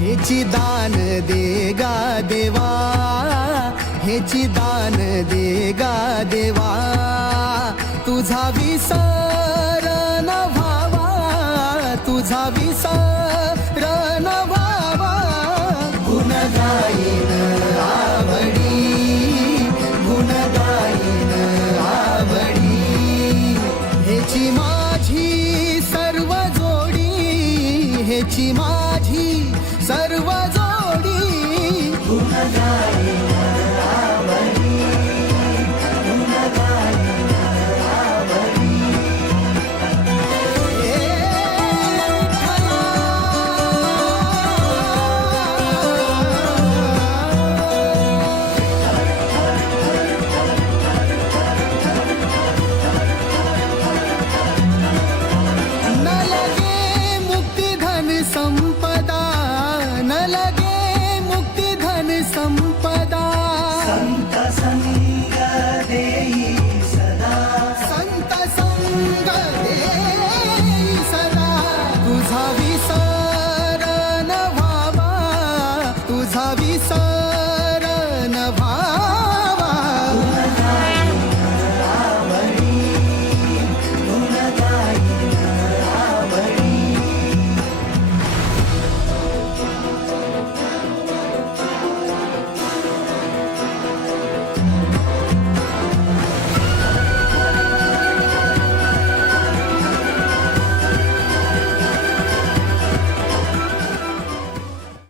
हेची दान दे गा देवा, हेची दान दे गा देवा, तुझा विसर न व्हावा, तुझा विसर न व्हावा. गुण गाईन आवडी, गुण गाईन आवडी, हेची माझी सर्व जोडी, हेची माझी सर्व